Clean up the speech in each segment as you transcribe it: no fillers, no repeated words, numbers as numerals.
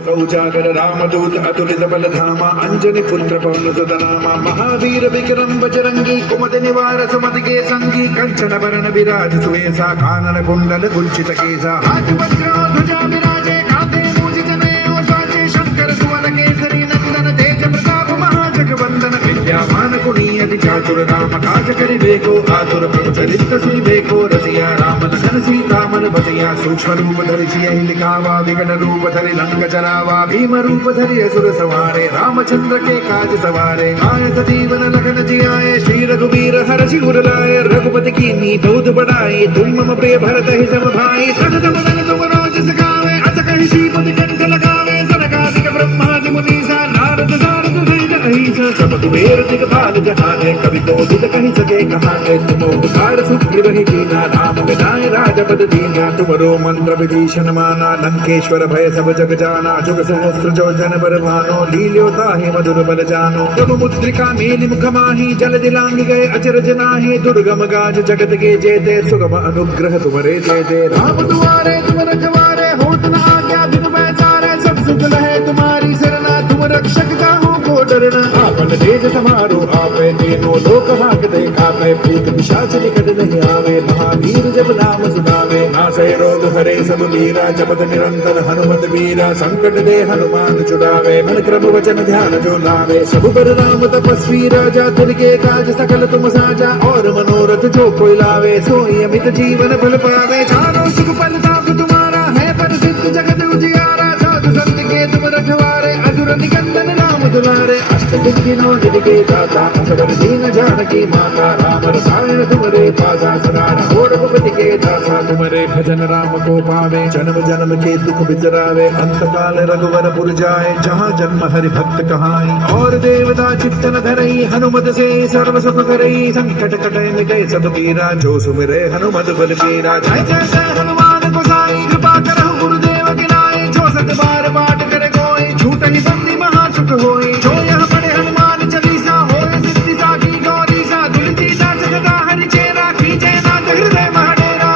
उजागर रामदूत अतुलित बल धामा अंजनी पुत्र पवन सुत नामा महावीर विक्रम बजरंगी कुमद निवार सुमति के संगी कंचन वरण विराज सुवेशा कानन कुंडल कुंचित केसा हाथ वज्र ध्वजा विराजे कांधे मूज जनेऊ साजे शंकर सुवन केसरी नंदन तेज प्रताप महाजगवंदन विद्यावान गुणी अति चातुर राम काज करिबेको आतुर प्रभु चरित्र सुनिबेको रसिया राम लखन सीता मन बसिया सूक्ष्म रूप धरि सियहि लिखावा विकट रूप धरि लंक जरावा भीम रूप धरि असुर सवारे रामचंद्र के काज सवारे आय सजीवन लखन जियाए श्री रघुवीर हर्षि उर लाए रघुपति की बहुत बढ़ाए तुम मम प्रिय भरत ही सम भाई सद समदन तुम रोज सगावे अस कहि श्रीपति कंठ लगावे सनकादिक ब्रह्मादि मुनीसा नारद सारद वेद अहिसा सब कुबेर दिगपाल जहाने कवि को तुद कहि सके कहाने तुम उपकार सुग्रीव ही कीना राम विनाय राजपद दीना तुमरो मंत्र विभीषण माना लंकेश्वर भय सब जग जाना जुग सहस्त्र जो जन बर भानो लील्यो ताहि मधुर बल जानो प्रभु मुद्रिका मेलि मुख माहि जल दिलांग गए अचरज नाहि दुर्गम गाज जगत के जेते सुगम अनुग्रह तुमरे जेते राम दुआरे तुम रखवारे होत न आज्ञा बिनु पैसारे सब सुख लहे तुम्हारी सरना तुम रक्षक काहू को डरना आपन तेज समारो आपे तीनों लोक हाकते कापे भूत पिशाच निकट नहीं आवे महावीर जब नाम सुनावे नासै रोग हरे सब वीरा जपत निरंतर हनुमत वीरा संकट दे हनुमान छुड़ावे मन क्रम वचन ध्यान जो लावे सब पर राम तपस्वी राजा तिनके काज सकल तुम साजा और मनोरथ जो कोई लावे सोई अमित जीवन फल पावे चारों सुख फल ताप तुम्हारा है प्रसिद्ध जगत उजियारा साधु संत के तुम रखवारे असुर निकंदन राम दुलारे अष्ट सिद्धिनों निधि के दाता असवर दीन जानकी माता राम रसायन तुमरे पासा सदा रघुवर रघुपति के दासा तुमरे भजन राम को पावे जन्म जन्म के दुख बिसरावे अंत काल रघुवर पुर जाए जहाँ जन्म हरि भक्त कहाई और देवता चित्तन धरई हनुमत से सर्व सुख करई संकट कटे मिटे सब पीरा जो सुमिरे हनुमत बल पीरा जय जय जय हनुमान गोसाई कृपा करहु गुरुदेव की नाई जो सत बार पाठ करे कोई झूठ ही बंदी महासुख होई जो यह पढ़े हनुमान चालीसा होए सिद्धि साखी गौरी सा तुलसीदास सदा हरि चेरा कीजे नाथ हृदय महाडेरा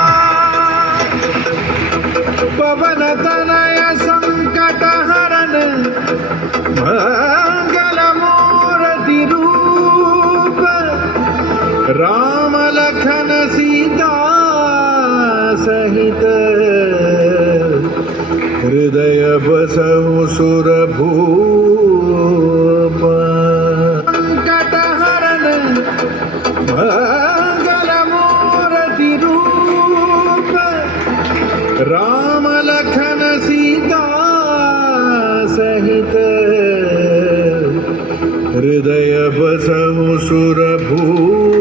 पवन तनय संकट हरन मंगल मूर्ति रूप राम लखन सीता सहित हृदय बसहु सुरभूप संकट हरन मंगल मूर्ति रूप राम लखन सीता सहित हृदय बसहु सुरभूप